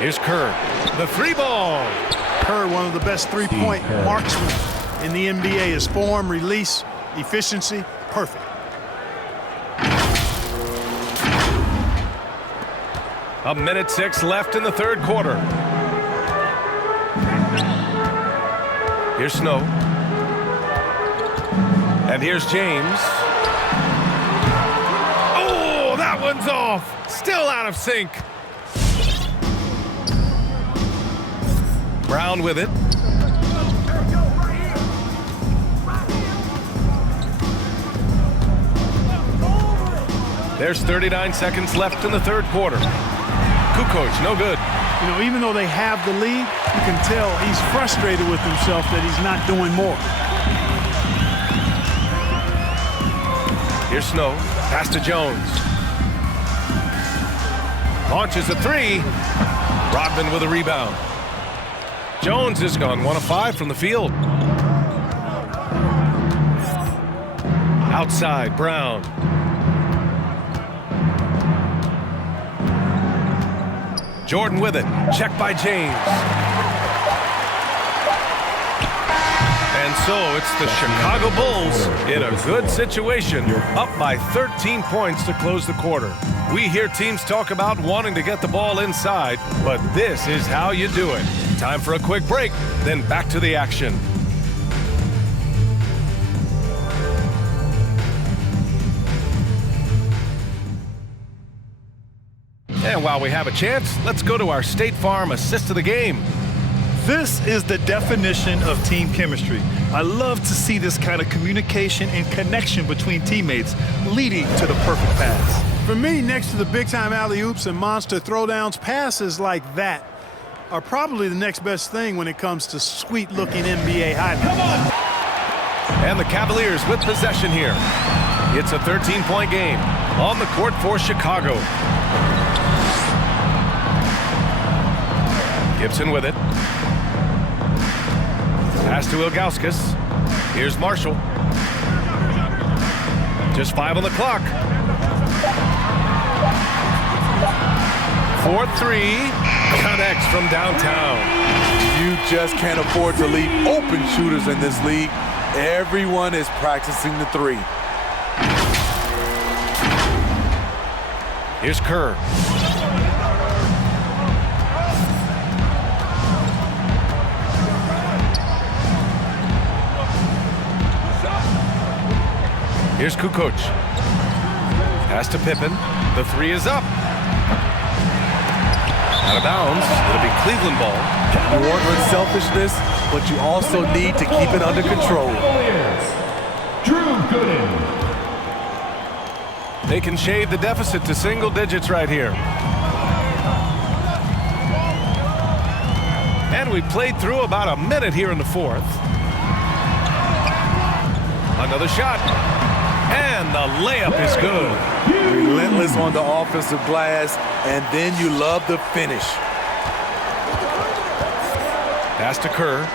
Here's Kerr. The 3-ball. Kerr, one of the best three-point marksmen in the NBA. His form, release, efficiency, perfect. 1:06 left in the third quarter. Here's Snow. And here's James. Oh, that one's off. Still out of sync. Brown with it. There's 39 seconds left in the third quarter. Kukoc, no good. You know, even though they have the lead, you can tell he's frustrated with himself that he's not doing more. Here's Snow. Pass to Jones. Launches a 3. ROdman with a rebound. Jones has gone 1 of 5 from the field. Outside, Brown. Jordan with it. Checked by James. And so it's the Chicago Bulls in a good situation, up by 13 points to close the quarter. We hear teams talk about wanting to get the ball inside, but this is how you do it. Time for a quick break, then back to the action. And while we have a chance, let's go to our State Farm assist of the game. This is the definition of team chemistry. I love to see this kind of communication and connection between teammates leading to the perfect pass. For me, next to the big-time alley-oops and monster throwdowns, passes like that are probably the next best thing when it comes to sweet-looking NBA highlights. Come on! And the Cavaliers with possession here. It's a 13-point game on the court for Chicago. Gibson with it. Pass to Ilgauskas. Here's Marshall. Just 5 on the clock. 4-3. Connects from downtown. You just can't afford to leave open shooters in this league. Everyone is practicing the three. Here's Kerr. Here's Kukoc. Pass to Pippen. The three is up. Out of bounds. It'll be Cleveland ball. You want unselfishness, but you also need to keep it under control. They can shade the deficit to single digits right here. And we played through about a minute here in the fourth. Another shot. And the layup is good. Relentless on the offensive glass, and then you love the finish. Pass to Kerr.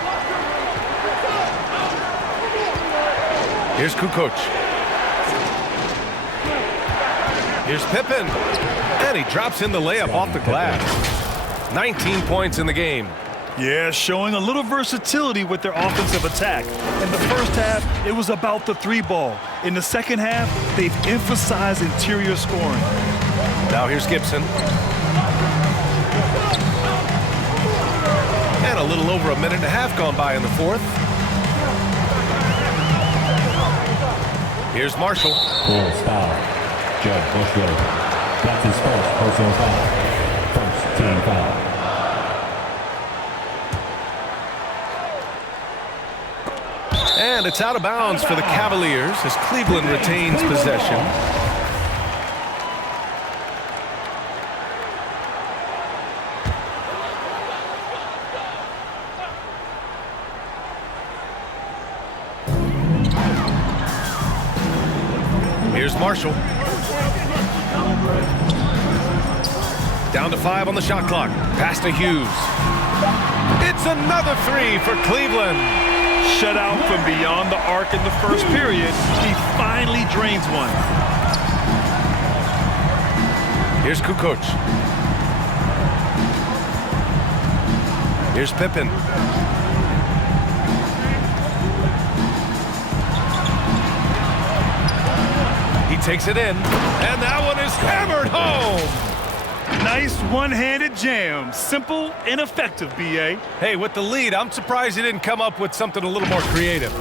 Here's Kukoc. Here's Pippen. And he drops in the layup off the glass. 19 points in the game. Yeah, showing a little versatility with their offensive attack. In the first half, it was about the three ball. In the second half, they've emphasized interior scoring. Now here's Gibson. And a little over a minute and a half gone by in the fourth. Here's Marshall. Bulls foul. Judge Bushwick. That's his first personal foul. First team foul. And it's out of bounds for the Cavaliers as Cleveland retains possession. Here's Marshall. Down to 5 on the shot clock. Pass to Hughes. It's another three for Cleveland. Shut out from beyond the arc in the first period. He finally drains one. Here's Kukoc. Here's Pippen. He takes it in, and that one is hammered home. Nice one-handed jam. Simple and effective, B.A. Hey, with the lead, I'm surprised he didn't come up with something a little more creative.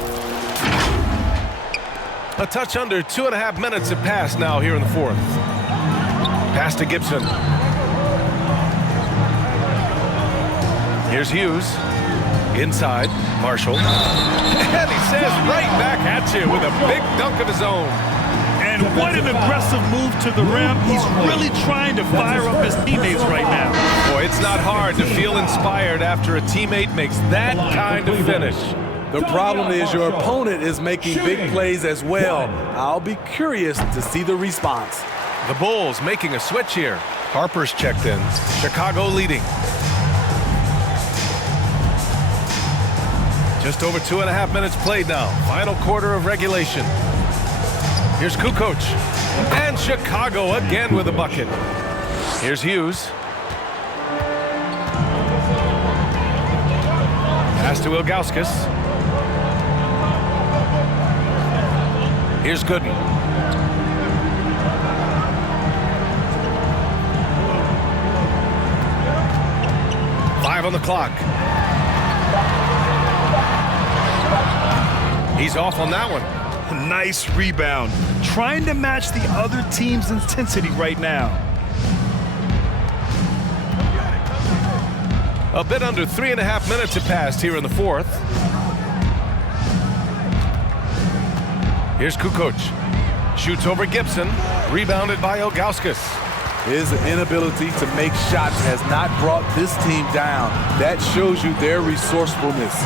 A touch under 2.5 minutes have passed now here in the fourth. Pass to Gibson. Here's Hughes. Inside, Marshall. And he says right back at you with a big dunk of his own. And what an aggressive move to the rim. He's really trying to fire up his teammates right now. Boy, it's not hard to feel inspired after a teammate makes that kind of finish. The problem is your opponent is making big plays as well. I'll be curious to see the response. The Bulls making a switch here. Harper's checked in. Chicago leading. Just over 2.5 minutes played now. Final quarter of regulation. Here's Kukoc. And Chicago again with a bucket. Here's Hughes. Pass to Ilgauskas. Here's Gooden. Five on the clock. He's off on that one. Nice rebound. Trying to match the other team's intensity right now. A bit under 3.5 minutes have passed here in the fourth. Here's Kukoc. Shoots over Gibson. Rebounded by Ilgauskas. His inability to make shots has not brought this team down. That shows you their resourcefulness.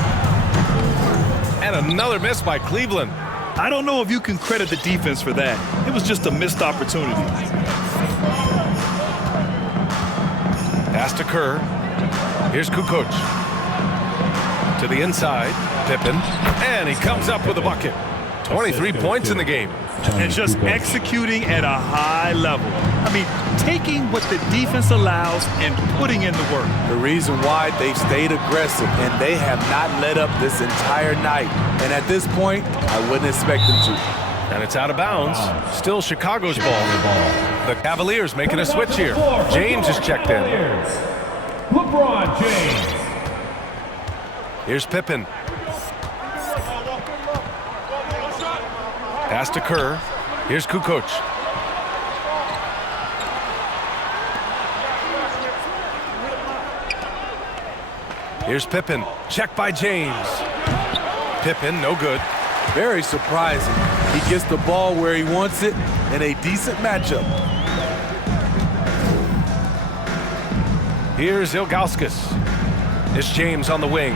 And another miss by Cleveland. I don't know if you can credit the defense for that. It was just a missed opportunity. Pass to Kerr. Here's Kukoc. To the inside. Pippen. And he comes up with a bucket. 23 points in the game. And just executing at a high level. I mean, taking what the defense allows and putting in the work. The reason why they've stayed aggressive and they have not let up this entire night. And at this point, I wouldn't expect them to. And it's out of bounds. Still Chicago's ball. The Cavaliers making a switch here. James is checked in. LeBron James. Here's Pippen. Pass to Kerr. Here's Kukoc. Here's Pippen. Check by James. Pippen, no good. Very surprising. He gets the ball where he wants it in a decent matchup. Here's Ilgauskas. It's James on the wing.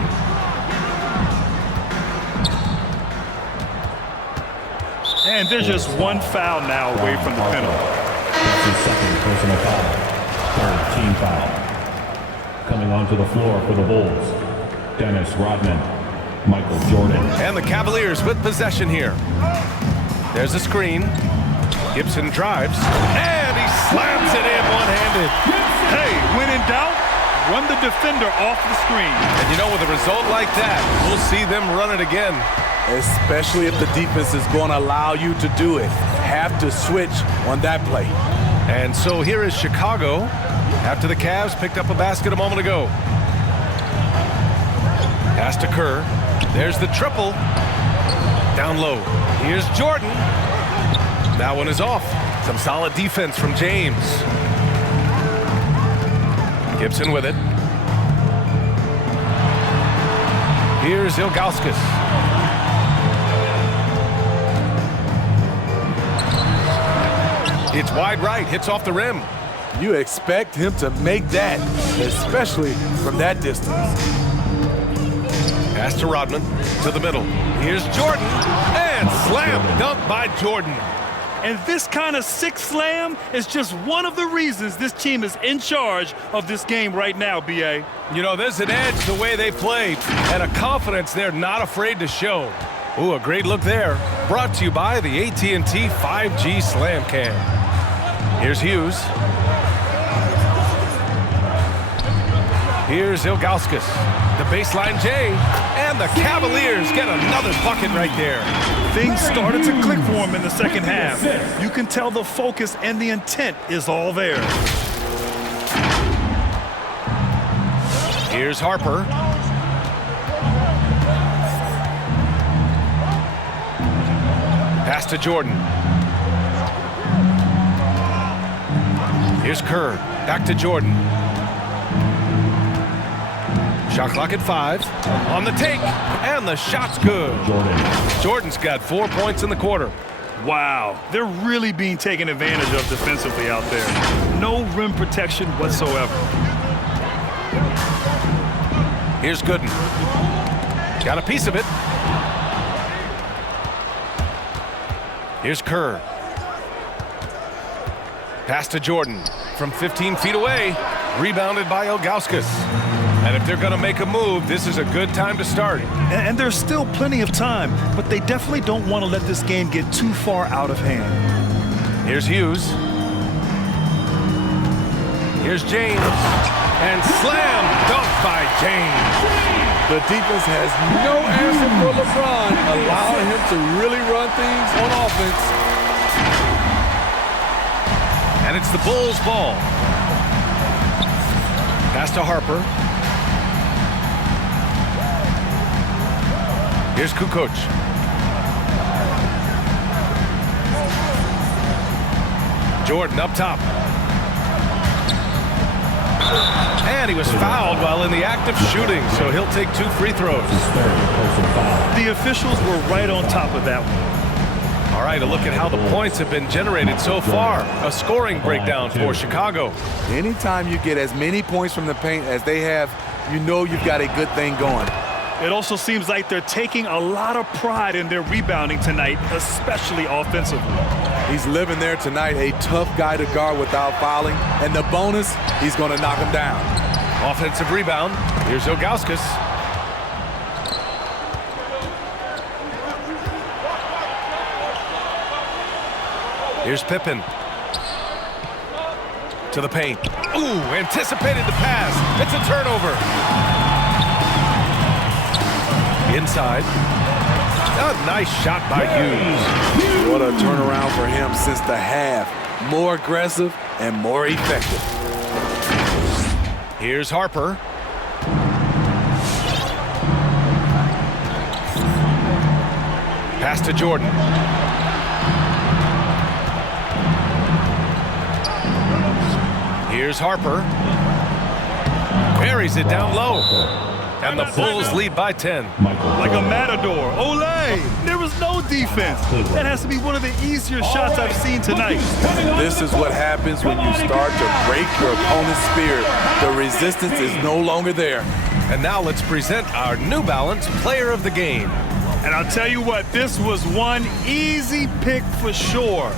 And there's just one foul now away from the penalty. That's his second personal foul. Third team foul. Coming onto the floor for the Bulls, Dennis Rodman, Michael Jordan. And the Cavaliers with possession here. There's a screen. Gibson drives, and he slams it in one-handed. Hey, when in doubt, run the defender off the screen. And you know, with a result like that, we'll see them run it again. Especially if the defense is going to allow you to do it. Have to switch on that play. And so here is Chicago after the Cavs picked up a basket a moment ago. Pass to Kerr. There's the triple. Down low. Here's Jordan. That one is off. Some solid defense from James. Gibson with it. Here's Ilgauskas. It's wide right, hits off the rim. You expect him to make that, especially from that distance. Pass to Rodman, to the middle. Here's Jordan, and slam dunk by Jordan. And this kind of sick slam is just one of the reasons this team is in charge of this game right now, B.A. You know, there's an edge the way they played, and a confidence they're not afraid to show. Ooh, a great look there. Brought to you by the AT&T 5G Slam Cam. Here's Hughes. Here's Ilgauskas. The baseline J. And the Cavaliers get another bucket right there. Things started to click for him in the second half. You can tell the focus and the intent is all there. Here's Harper. Pass to Jordan. Here's Kerr. Back to Jordan. Shot clock at 5. On the take. And the shot's good. Jordan's got 4 points in the quarter. Wow. They're really being taken advantage of defensively out there. No rim protection whatsoever. Here's Gooden. Got a piece of it. Here's Kerr. Pass to Jordan from 15 feet away. Rebounded by Ilgauskas. And if they're going to make a move, this is a good time to start. And there's still plenty of time, but they definitely don't want to let this game get too far out of hand. Here's Hughes. Here's James. And slam dunk by James. The defense has no answer for LeBron, allowing him to really run things on offense. And it's the Bulls' ball. Pass to Harper. Here's Kukoc. Jordan up top. And he was fouled while in the act of shooting, so he'll take 2 free throws. The officials were right on top of that one. All right, a look at how the points have been generated so far. A scoring breakdown for Chicago. Anytime you get as many points from the paint as they have, you know you've got a good thing going. It also seems like they're taking a lot of pride in their rebounding tonight, especially offensively. He's living there tonight, a tough guy to guard without fouling. And the bonus, he's going to knock him down. Offensive rebound. Here's Ilgauskas. Here's Pippen. To the paint. Ooh, anticipated the pass. It's a turnover. Inside. A nice shot by Hughes. What a turnaround for him since the half. More aggressive and more effective. Here's Harper. Pass to Jordan. Here's Harper. Buries it down low. And the Bulls lead by 10. Like a matador. Olay! There was no defense. That has to be one of the easier shots I've seen tonight. This is what happens when you start to break your opponent's spirit. The resistance is no longer there. And now let's present our New Balance Player of the Game. And I'll tell you what, this was one easy pick for sure.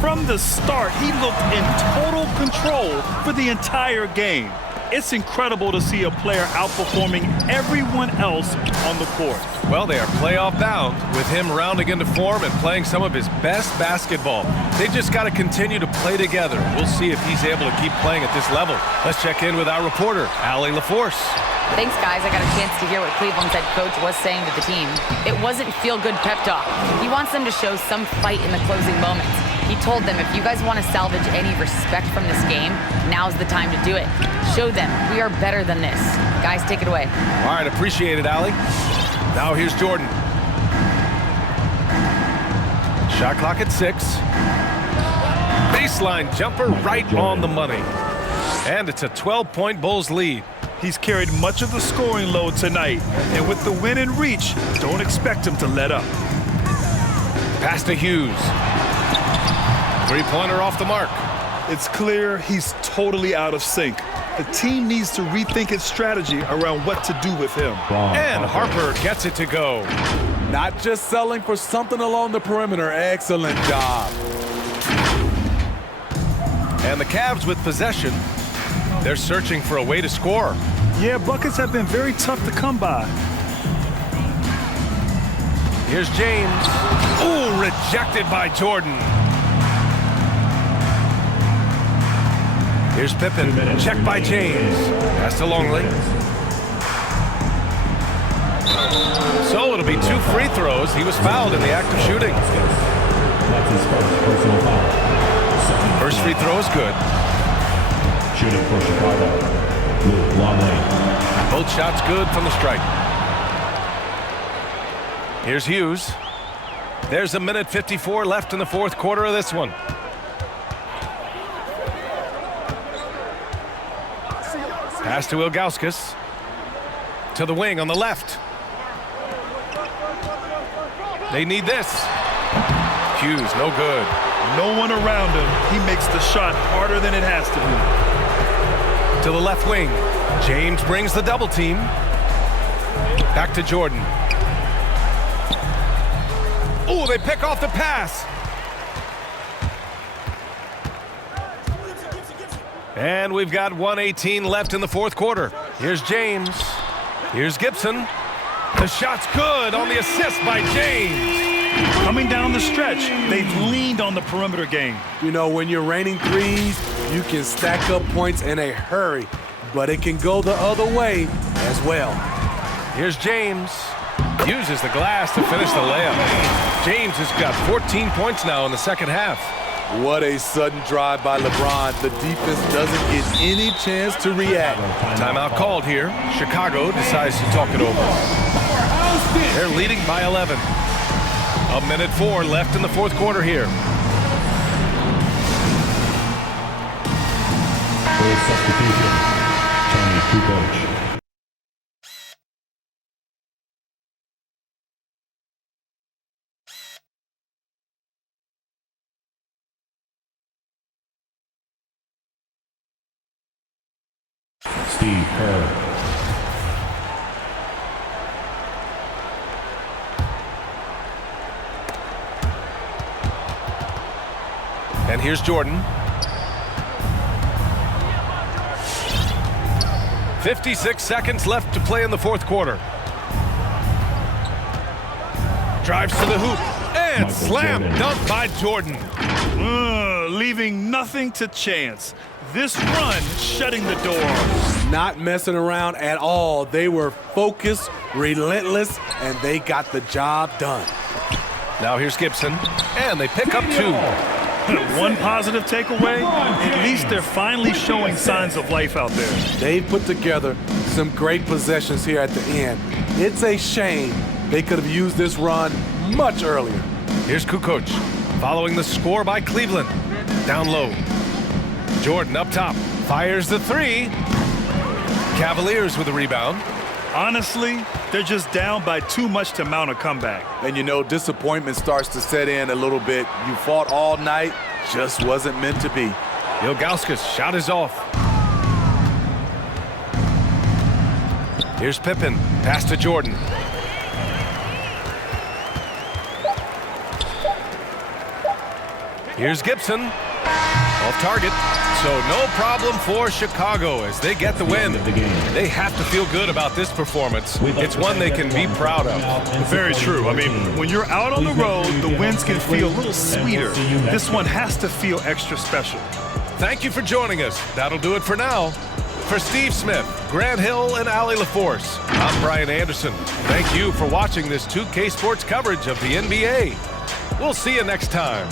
From the start, he looked in total control for the entire game. It's incredible to see a player outperforming everyone else on the court. Well, they are playoff bound with him rounding into form and playing some of his best basketball. They just got to continue to play together. We'll see if he's able to keep playing at this level. Let's check in with our reporter, Allie LaForce. Thanks, guys. I got a chance to hear what Cleveland's head coach was saying to the team. It wasn't feel-good pep talk. He wants them to show some fight in the closing moments. He told them, if you guys want to salvage any respect from this game, now's the time to do it. Show them we are better than this. Guys, take it away. All right, appreciate it, Allie. Now here's Jordan. Shot clock at 6. Baseline jumper right on the money. And it's a 12-point Bulls lead. He's carried much of the scoring load tonight. And with the win in reach, don't expect him to let up. Pass to Hughes. Three-pointer off the mark. It's clear he's totally out of sync. The team needs to rethink its strategy around what to do with him. And Harper gets it to go. Not just selling for something along the perimeter. Excellent job. And the Cavs with possession. They're searching for a way to score. Yeah, buckets have been very tough to come by. Here's James. Ooh, rejected by Jordan. Here's Pippen. Checked by James. Pass to Longley. So it'll be 2 free throws. He was fouled in the act of shooting. That's his first personal foul. First free throw is good. Shooting for Chicago. Luke Longley. Both shots good from the stripe. Here's Hughes. There's a minute 54 left in the fourth quarter of this one. Pass to Ilgauskas. To the wing on the left. They need this. Hughes, no good. No one around him. He makes the shot harder than it has to be. To the left wing. James brings the double team. Back to Jordan. Oh, they pick off the pass. And we've got 1:18 left in the fourth quarter. Here's James. Here's Gibson. The shot's good on the assist by James. Coming down the stretch, they've leaned on the perimeter game. You know, when you're raining threes, you can stack up points in a hurry, but it can go the other way as well. Here's James. Uses the glass to finish the layup. James has got 14 points now in the second half. What a sudden drive by Lebron. The defense doesn't get any chance to react. Timeout called here. Chicago decides to talk it over. They're leading by 11. A minute 4 left in the fourth quarter here. First substitution, Pippen and Kukoc. Steve Kerr. And here's Jordan. 56 seconds left to play in the fourth quarter. Drives to the hoop. And Michael slam Jordan. dunk by Jordan. Leaving nothing to chance. This run shutting the door. Not messing around at all. They were focused, relentless, and they got the job done. Now here's Gibson, and they pick up 2. One positive takeaway, at least they're finally showing signs of life out there. They put together some great possessions here at the end. It's a shame they could have used this run much earlier. Here's Kukoc, following the score by Cleveland. Down low. Jordan up top, fires the 3. Cavaliers with a rebound. Honestly, they're just down by too much to mount a comeback. And you know, disappointment starts to set in a little bit. You fought all night, just wasn't meant to be. Ilgauskas shot is off. Here's Pippen, pass to Jordan. Here's Gibson, off target. So no problem for Chicago as they get the win. They have to feel good about this performance. It's one they can be proud of. Very true. I mean, when you're out on the road, the wins can feel a little sweeter. This one has to feel extra special. Thank you for joining us. That'll do it for now. For Steve Smith, Grant Hill, and Allie LaForce, I'm Brian Anderson. Thank you for watching this 2K Sports coverage of the NBA. We'll see you next time.